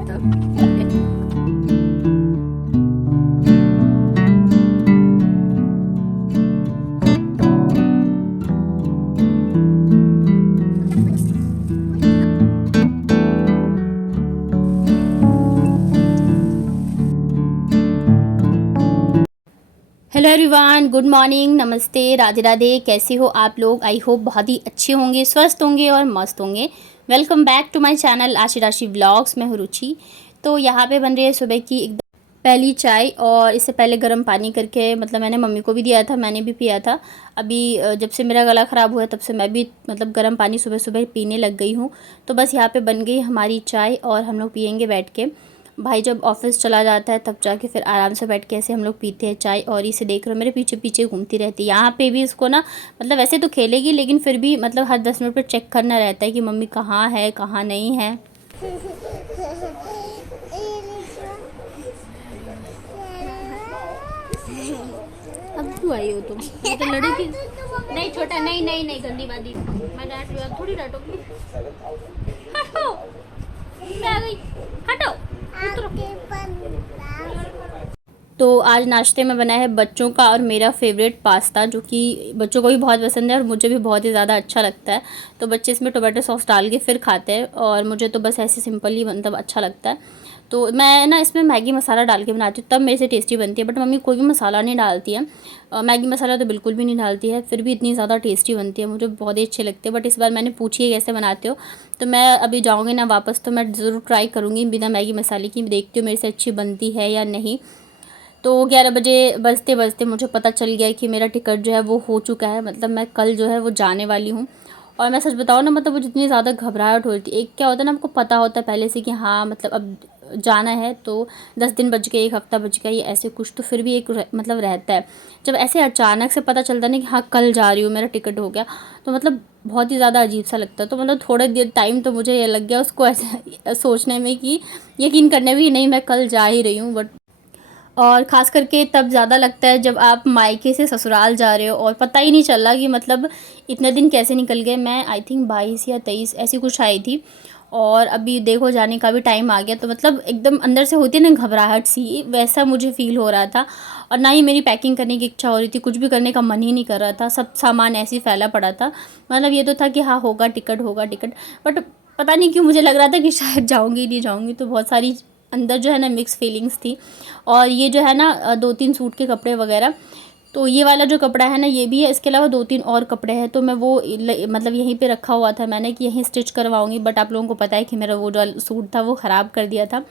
तब hello everyone, good morning, नमस्ते, राधे राधे। कैसे हो आप लोग? आई होप बहुत ही अच्छे होंगे, स्वस्थ होंगे और मस्त होंगे। Welcome back to my channel Aashi Rashi vlogs. मैं हूँ रुचि। तो यहाँ पे बन रही है सुबह की एकदम पहली चाय, और इससे पहले गर्म पानी करके मतलब मैंने मम्मी को भी दिया था, मैंने भी पिया था। अभी जब से मेरा गला ख़राब हुआ तब से मैं भी मतलब गर्म पानी सुबह सुबह पीने लग गई हूँ। तो बस यहाँ पे बन गई हमारी चाय और हम लोग पियेंगे बैठ के। भाई जब ऑफिस चला जाता है तब जाके फिर आराम से बैठ के ऐसे हम लोग पीते हैं चाय। और इसे देख रहे हो, मेरे पीछे पीछे घूमती रहती है। यहाँ पे भी इसको ना मतलब वैसे तो खेलेगी, लेकिन फिर भी मतलब हर 10 मिनट पर चेक करना रहता है कि मम्मी कहाँ है कहाँ नहीं है। अब क्यों आई हो तुम? ये तो लड़की नहीं, छोटा नहीं नहीं नहीं, गंदी बात। मैं डांट थोड़ी डांटूंगी। हटो, मैं आ गई, हटो। तो आज नाश्ते में बना है बच्चों का और मेरा फेवरेट पास्ता, जो कि बच्चों को भी बहुत पसंद है और मुझे भी बहुत ही ज़्यादा अच्छा लगता है। तो बच्चे इसमें टोमेटो सॉस डाल के फिर खाते हैं, और मुझे तो बस ऐसे सिंपल ही मतलब अच्छा लगता है। तो मैं ना इसमें मैगी मसाला डाल के बनाती हूँ, तब मेरे से टेस्टी बनती है। बट मम्मी कोई भी मसाला नहीं डालती है, मैगी मसाला तो बिल्कुल भी नहीं डालती है, फिर भी इतनी ज़्यादा टेस्टी बनती है, मुझे बहुत ही अच्छे लगते हैं। बट इस बार मैंने पूछी है कैसे बनाते हो, तो मैं अभी जाऊँगी ना वापस तो मैं ज़रूर ट्राई करूँगी बिना मैगी मसाले की, देखती हूँ मेरे से अच्छी बनती है या नहीं। तो 11 बजे बजते बजते मुझे पता चल गया कि मेरा टिकट जो है वो हो चुका है, मतलब मैं कल जो है वो जाने वाली हूँ। और मैं सच बताऊँ ना, मतलब वो जितनी ज़्यादा घबराहट हो रही थी, एक क्या होता है ना, आपको पता होता है पहले से कि हाँ मतलब अब जाना है, तो 10 दिन बच गए, एक हफ्ता बच गया, ये ऐसे कुछ तो फिर भी एक मतलब रहता है। जब ऐसे अचानक से पता चलता है ना कि हाँ कल जा रही हूँ, मेरा टिकट हो गया, तो मतलब बहुत ही ज़्यादा अजीब सा लगता है। तो मतलब थोड़े देर टाइम तो मुझे ये लग गया उसको ऐसे सोचने में कि यकीन करने में कि नहीं मैं कल जा ही रही हूँ। बट और ख़ास करके तब ज़्यादा लगता है जब आप मायके से ससुराल जा रहे हो और पता ही नहीं चला कि मतलब इतने दिन कैसे निकल गए। मैं आई थिंक 22 या 23 ऐसी कुछ आई थी, और अभी देखो जाने का भी टाइम आ गया। तो मतलब एकदम अंदर से होती है ना घबराहट सी, वैसा मुझे फ़ील हो रहा था। और ना ही मेरी पैकिंग करने की इच्छा हो रही थी, कुछ भी करने का मन ही नहीं कर रहा था, सब सामान ऐसे ही फैला पड़ा था। मतलब ये तो था कि हाँ होगा टिकट, होगा टिकट। बट पता नहीं क्यों मुझे लग रहा था कि शायद जाऊँगी नहीं जाऊँगी, तो बहुत सारी अंदर जो है ना मिक्स फीलिंग्स थी। और ये जो है ना 2-3 सूट के कपड़े वगैरह, तो ये वाला जो कपड़ा है ना ये भी है, इसके अलावा 2-3 और कपड़े हैं। तो मैं वो मतलब यहीं पे रखा हुआ था मैंने कि यहीं स्टिच करवाऊंगी। बट आप लोगों को पता है कि मेरा वो जो सूट था वो ख़राब कर दिया था।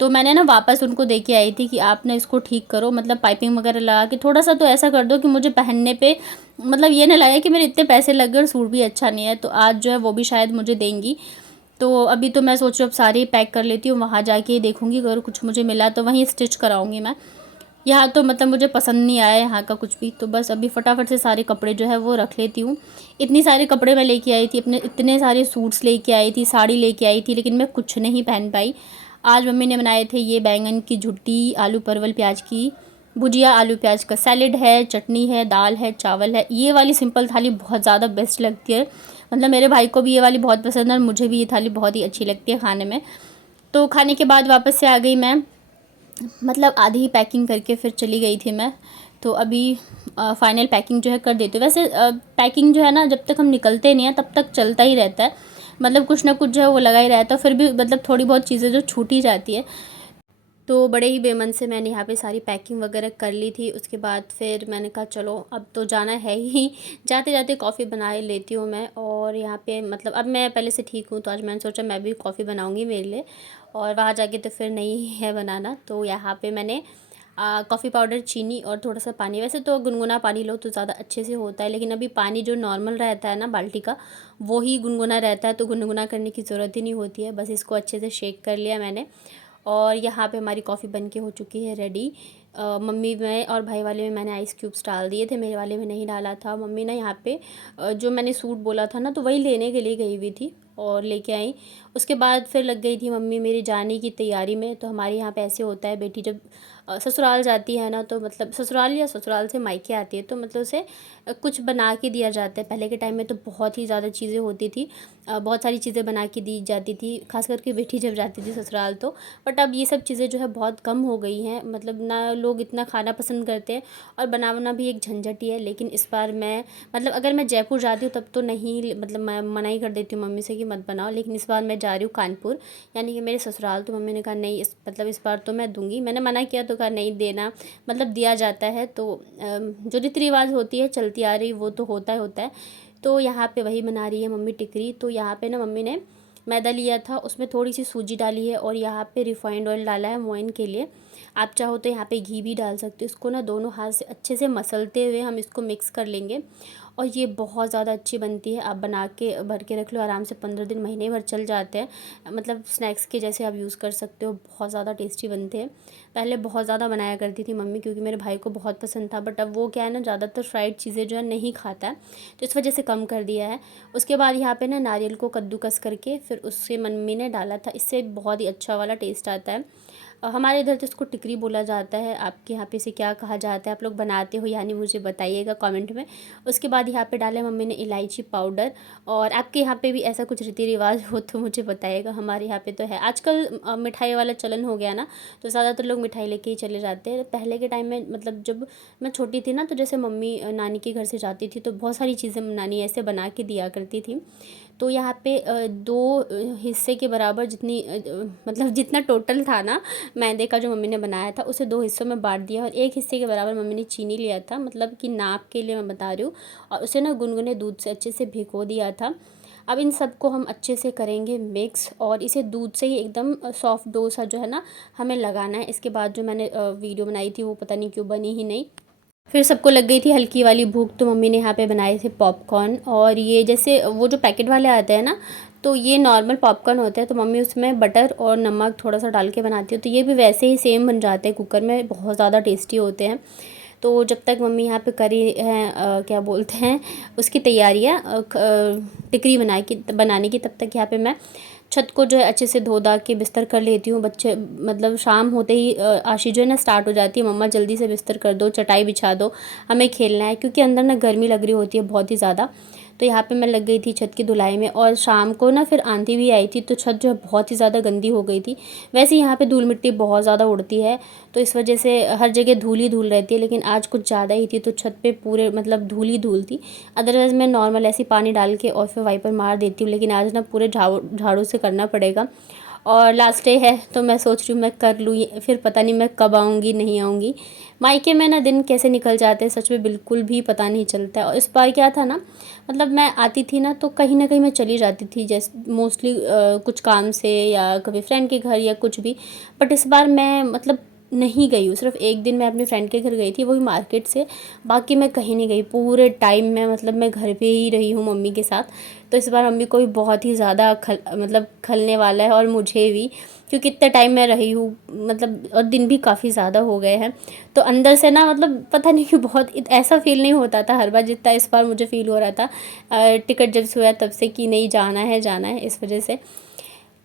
तो मैंने ना वापस उनको दे के आई थी कि आप ना इसको ठीक करो, मतलब पाइपिंग वगैरह लगा के थोड़ा सा तो ऐसा कर दो कि मुझे पहनने पे मतलब ये ना लगे कि मेरे इतने पैसे लग गए और सूट भी अच्छा नहीं है। तो आज जो है वो भी शायद मुझे देंगी। तो अभी तो मैं सोच रही हूँ अब सारे पैक कर लेती हूँ, वहाँ जाके ही देखूँगी, अगर कुछ मुझे मिला तो वहीं स्टिच कराऊँगी मैं। यहाँ तो मतलब मुझे पसंद नहीं आया यहाँ का कुछ भी, तो बस अभी फटाफट से सारे कपड़े जो है वो रख लेती हूँ। इतनी सारे कपड़े मैं लेके आई थी, अपने इतने सारे सूट्स लेके आई थी, साड़ी लेके आई थी, लेकिन मैं कुछ नहीं पहन पाई। आज मम्मी ने बनाए थे ये बैंगन की झुट्टी, आलू परवल प्याज की भुजिया, आलू प्याज का सैलेड है, चटनी है, दाल है, चावल है। ये वाली सिंपल थाली बहुत ज़्यादा बेस्ट लगती है, मतलब मेरे भाई को भी ये वाली बहुत पसंद है और मुझे भी ये थाली बहुत ही अच्छी लगती है खाने में। तो खाने के बाद वापस से आ गई मैं, मतलब आधी ही पैकिंग करके फिर चली गई थी मैं। तो अभी फाइनल पैकिंग जो है कर देती हूँ। वैसे पैकिंग जो है ना जब तक हम निकलते नहीं हैं तब तक चलता ही रहता है, मतलब कुछ ना कुछ जो है वो लगा ही रहता है, फिर भी मतलब थोड़ी बहुत चीज़ें जो छूट ही जाती है। तो बड़े ही बेमन से मैंने यहाँ पे सारी पैकिंग वगैरह कर ली थी। उसके बाद फिर मैंने कहा चलो अब तो जाना है ही, जाते जाते कॉफ़ी बना लेती हूँ मैं। और यहाँ पे मतलब अब मैं पहले से ठीक हूँ, तो आज मैंने सोचा मैं भी कॉफ़ी बनाऊँगी मेरे लिए, और वहाँ जाके तो फिर नहीं है बनाना। तो यहाँ पे मैंने कॉफ़ी पाउडर, चीनी और थोड़ा सा पानी, वैसे तो गुनगुना पानी लो तो ज़्यादा अच्छे से होता है, लेकिन अभी पानी जो नॉर्मल रहता है ना बाल्टी का वो ही गुनगुना रहता है, तो गुनगुना करने की ज़रूरत ही नहीं होती है। बस इसको अच्छे से शेक कर लिया मैंने, और यहाँ पे हमारी कॉफ़ी बन के हो चुकी है रेडी। मम्मी में और भाई वाले में मैंने आइस क्यूब्स डाल दिए थे, मेरे वाले में नहीं डाला था। मम्मी ना यहाँ पे जो मैंने सूट बोला था ना, तो वही लेने के लिए गई हुई थी और लेके आई। उसके बाद फिर लग गई थी मम्मी मेरी जाने की तैयारी में। तो हमारे यहाँ पे ऐसे होता है, बेटी जब ससुराल जाती है ना, तो मतलब ससुराल या ससुराल से मायके आती है, तो मतलब उसे कुछ बना के दिया जाता है। पहले के टाइम में तो बहुत ही ज़्यादा चीज़ें होती थी, बहुत सारी चीज़ें बना के दी जाती थी, खास करके बेटी जब जाती थी ससुराल तो। बट अब ये सब चीज़ें जो है बहुत कम हो गई हैं, मतलब ना लोग इतना खाना पसंद करते हैं और बनाना भी एक झंझट ही है। लेकिन इस बार मैं मतलब अगर मैं जयपुर जाती हूँ तब तो नहीं, मतलब मैं मना ही कर देती हूँ मम्मी से कि मत बनाओ। लेकिन इस बार मैं जा रही हूँ कानपुर, यानी कि मेरे ससुराल, तो मम्मी ने कहा नहीं, इस बार तो मैं दूंगी। मैंने मना किया तो कहा नहीं देना, मतलब दिया जाता है। तो जो रीति रिवाज होती है चलती आ रही वो तो होता ही होता है। तो यहाँ पे वही बना रही है मम्मी टिकरी। तो यहाँ पे ना मम्मी ने मैदा लिया था, उसमें थोड़ी सी सूजी डाली है और यहाँ पे रिफाइंड ऑयल डाला है मोइन के लिए। आप चाहो तो यहाँ पे घी भी डाल सकते हो। इसको ना दोनों हाथ से अच्छे से मसलते हुए हम इसको मिक्स कर लेंगे और ये बहुत ज़्यादा अच्छी बनती है। आप बना के भर के रख लो, आराम से 15 दिन महीने भर चल जाते हैं, मतलब स्नैक्स के जैसे आप यूज़ कर सकते हो। बहुत ज़्यादा टेस्टी बनते हैं। पहले बहुत ज़्यादा बनाया करती थी मम्मी, क्योंकि मेरे भाई को बहुत पसंद था। बट अब वो क्या है ना, ज़्यादातर फ्राइड चीज़ें जो है नहीं खाता है, तो इस वजह से कम कर दिया है। उसके बाद यहाँ पे ना नारियल को कद्दूकस करके फिर उससे मम्मी ने डाला था, इससे बहुत ही अच्छा वाला टेस्ट आता है। हमारे इधर तो इसको टिकरी बोला जाता है। आपके यहाँ पे इसे क्या कहा जाता है, आप लोग बनाते हो यानी मुझे बताइएगा कमेंट में। उसके बाद यहाँ पे डाले मम्मी ने इलायची पाउडर। और आपके यहाँ पे भी ऐसा कुछ रीति रिवाज हो तो मुझे बताइएगा। हमारे यहाँ पे तो है, आजकल मिठाई वाला चलन हो गया ना, तो ज़्यादातर लोग मिठाई लेके ही चले जाते हैं। पहले के टाइम में मतलब जब मैं छोटी थी ना, तो जैसे मम्मी नानी के घर से जाती थी तो बहुत सारी चीज़ें नानी ऐसे बना के दिया करती थी। तो यहाँ पे 2 हिस्से के बराबर जितनी मतलब जितना टोटल था ना मैदे का जो मम्मी ने बनाया था, उसे 2 हिस्सों में बांट दिया और 1 हिस्से के बराबर मम्मी ने चीनी लिया था, मतलब कि नाप के लिए मैं बता रही हूँ। और उसे ना गुनगुने दूध से अच्छे से भिगो दिया था। अब इन सबको हम अच्छे से करेंगे मिक्स और इसे दूध से ही एकदम सॉफ्ट डो सा जो है ना हमें लगाना है। इसके बाद जो मैंने वीडियो बनाई थी वो पता नहीं क्यों बनी ही नहीं। फिर सबको लग गई थी हल्की वाली भूख, तो मम्मी ने यहाँ पे बनाए थे पॉपकॉर्न। और ये जैसे वो जो पैकेट वाले आते हैं ना, तो ये नॉर्मल पॉपकॉर्न होते हैं, तो मम्मी उसमें बटर और नमक थोड़ा सा डाल के बनाती है। तो ये भी वैसे ही सेम बन जाते हैं कुकर में, बहुत ज़्यादा टेस्टी होते हैं। तो जब तक मम्मी यहाँ पे करी है क्या बोलते हैं उसकी तैयारियाँ टिकरी बनाने की, तब तक यहाँ पे मैं छत को जो है अच्छे से धो धा के बिस्तर कर लेती हूँ। बच्चे मतलब शाम होते ही आशी जो है ना स्टार्ट हो जाती है, मम्मा जल्दी से बिस्तर कर दो, चटाई बिछा दो, हमें खेलना है, क्योंकि अंदर ना गर्मी लग रही होती है बहुत ही ज़्यादा। तो यहाँ पे मैं लग गई थी छत की धुलाई में। और शाम को ना फिर आंधी भी आई थी, तो छत जो है बहुत ही ज़्यादा गंदी हो गई थी। वैसे यहाँ पे धूल मिट्टी बहुत ज़्यादा उड़ती है, तो इस वजह से हर जगह धूल ही धूल रहती है, लेकिन आज कुछ ज़्यादा ही थी, तो छत पे पूरे मतलब धूल ही धूल थी। अदरवाइज़ मैं नॉर्मल ऐसी पानी डाल के और फिर वाइपर मार देती हूँ, लेकिन आज ना पूरे झाड़ू से करना पड़ेगा। और लास्ट डे है तो मैं सोच रही हूँ मैं कर लूँ, फिर पता नहीं मैं कब आऊँगी नहीं आऊँगी। मायके में ना दिन कैसे निकल जाते हैं सच में बिल्कुल भी पता नहीं चलता है। और इस बार क्या था ना, मतलब मैं आती थी ना तो कहीं ना कहीं मैं चली जाती थी, जैसे मोस्टली कुछ काम से या कभी फ्रेंड के घर या कुछ भी। बट इस बार मैं मतलब नहीं गई हूँ, सिर्फ एक दिन मैं अपने फ्रेंड के घर गई थी, वो भी मार्केट से। बाकी मैं कहीं नहीं गई पूरे टाइम में, मतलब मैं घर पे ही रही हूँ मम्मी के साथ। तो इस बार मम्मी को भी बहुत ही ज़्यादा मतलब खलने वाला है और मुझे भी, क्योंकि इतने टाइम मैं रही हूँ, मतलब और दिन भी काफ़ी ज़्यादा हो गए हैं। तो अंदर से ना मतलब पता नहीं क्यों बहुत ऐसा फील नहीं होता था हर बार जितना इस बार मुझे फ़ील हो रहा था टिकट जब से हुआ तब से कि नहीं जाना है इस वजह से।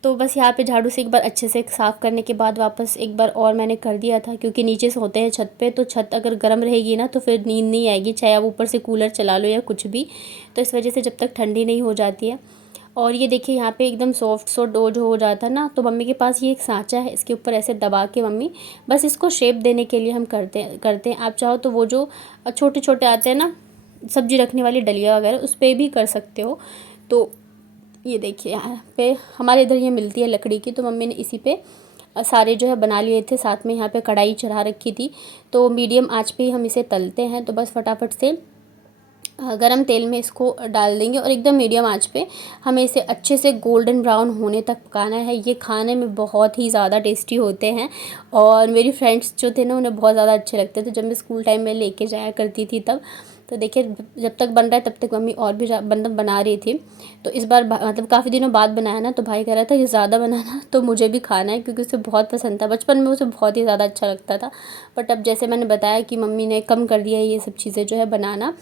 तो बस यहाँ पे झाड़ू से एक बार अच्छे से साफ़ करने के बाद वापस एक बार और मैंने कर दिया था, क्योंकि नीचे से होते हैं छत पे, तो छत अगर गर्म रहेगी ना तो फिर नींद नहीं आएगी, चाहे आप ऊपर से कूलर चला लो या कुछ भी। तो इस वजह से जब तक ठंडी नहीं हो जाती है। और ये देखिए यहाँ पे एकदम सॉफ्ट सो डो जो हो जाता है ना, तो मम्मी के पास ये एक सांचा है, इसके ऊपर ऐसे दबा के मम्मी बस इसको शेप देने के लिए हम करते हैं। आप चाहो तो वो जो छोटे छोटे आते हैं ना सब्जी रखने वाली डलिया वगैरह, उस पर भी कर सकते हो। तो ये देखिए यहाँ पे हमारे इधर ये मिलती है लकड़ी की, तो मम्मी ने इसी पे सारे जो है बना लिए थे। साथ में यहाँ पे कढ़ाई चढ़ा रखी थी, तो मीडियम आंच पे ही हम इसे तलते हैं। तो बस फटाफट से गरम तेल में इसको डाल देंगे और एकदम मीडियम आंच पे हमें इसे अच्छे से गोल्डन ब्राउन होने तक पकाना है। ये खाने में बहुत ही ज़्यादा टेस्टी होते हैं और मेरी फ्रेंड्स जो थे ना उन्हें बहुत ज़्यादा अच्छे लगते थे, जब मैं स्कूल टाइम में लेके जाया करती थी तब। तो देखिए जब तक बन रहा है तब तक मम्मी और भी मतलब बना रही थी। तो इस बार मतलब काफ़ी दिनों बाद बनाया ना, तो भाई कह रहा था कि ज़्यादा बनाना, तो मुझे भी खाना है क्योंकि उसे बहुत पसंद था। बचपन में उसे बहुत ही ज़्यादा अच्छा लगता था, बट अब जैसे मैंने बताया कि मम्मी ने कम कर दिया है ये सब चीज़ें जो है बनाना।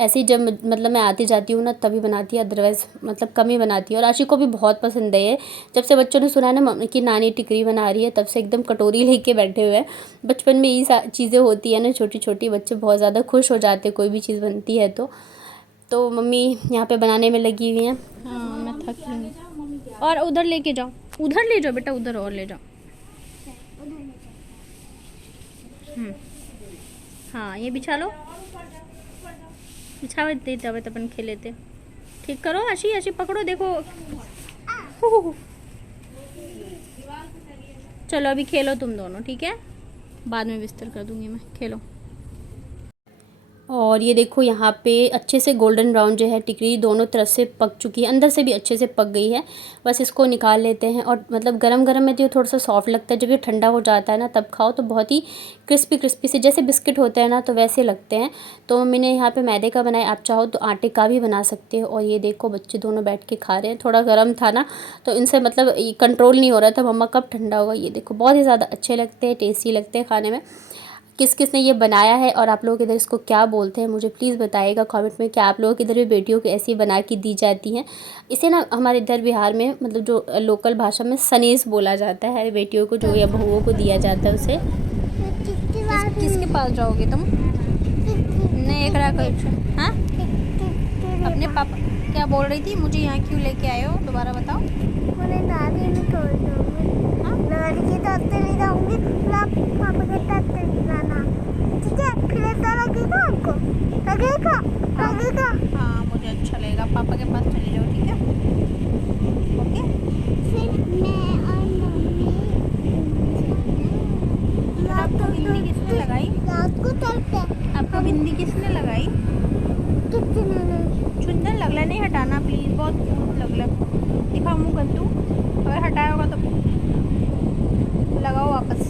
ऐसे ही जब मतलब मैं आती जाती हूँ ना तभी बनाती है, अदरवाइज़ मतलब कम ही बनाती है। और आशी को भी बहुत पसंद है ये। जब से बच्चों ने सुना है ना मम्मी की नानी टिकरी बना रही है, तब से एकदम कटोरी लेके बैठे हुए हैं। बचपन में ये चीज़ें होती है ना, छोटी छोटी, बच्चे बहुत ज़्यादा खुश हो जाते कोई भी चीज़ बनती है तो मम्मी यहाँ पे बनाने में लगी हुई हैं। हाँ मैं थक गई। और उधर लेके जाओ, उधर ले जाओ बेटा, उधर और ले जाओ। हाँ ये बिछा लो, बिछावे दे जावे तो अपन खेले थे। ठीक करो आशी, आशी पकड़ो, देखो। चलो अभी खेलो तुम दोनों, ठीक है, बाद में बिस्तर कर दूंगी मैं, खेलो। और ये देखो यहाँ पे अच्छे से गोल्डन ब्राउन जो है टिकरी दोनों तरफ से पक चुकी है, अंदर से भी अच्छे से पक गई है। बस इसको निकाल लेते हैं। और मतलब गरम गरम में तो ये थोड़ा सा सॉफ्ट लगता है, जब ये ठंडा हो जाता है ना तब खाओ तो बहुत ही क्रिस्पी क्रिस्पी से, जैसे बिस्किट होते हैं ना तो वैसे लगते हैं। तो मम्मी ने यहाँ पे मैदे का बनाया, आप चाहो तो आटे का भी बना सकते हो। और ये देखो बच्चे दोनों बैठ के खा रहे हैं। थोड़ा गर्म था ना तो इनसे मतलब कंट्रोल नहीं हो रहा था, मम्मा कब ठंडा होगा। ये देखो बहुत ही ज़्यादा अच्छे लगते हैं, टेस्टी लगते हैं खाने में। किस किस ने ये बनाया है और आप लोग इधर इसको क्या बोलते हैं मुझे प्लीज़ बताइएगा कमेंट में। क्या आप लोगों के इधर भी बेटियों को ऐसी बना के दी जाती हैं? इसे ना हमारे इधर बिहार में मतलब जो लोकल भाषा में सनेस बोला जाता है बेटियों को, जो या बहुओं को दिया जाता है उसे। किसके पास जाओगे तुम? नहीं एक रहा। हाँ अपने पापा क्या बोल रही थी, मुझे यहाँ क्यों लेके आए हो, दोबारा बताओ। मैंने नानी ने छोड़ दूँगी। हाँ? नानी के साथ चली जाऊँगी, पापा के साथ चली जाना, ठीक है? फिर ऐसा लगेगा आपको? लगेगा? लगेगा? हाँ मुझे अच्छा लगेगा, पापा के पास चली जाओ, ठीक है, ओके। फिर मैं और मम्मी आपको बिंदी किसने लगाई? रात को चलते हैं। आपको बिंदी किसने लगाई? कितने ने? चुंदन लगला नहीं हटाना प्लीज़, बहुत लगला। दिखाओ मुँह गंदू, अगर हटाया होगा तो लगाओ वापस,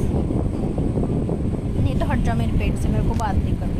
नहीं तो हट जाओ मेरे पेट से, मेरे को बात नहीं करना।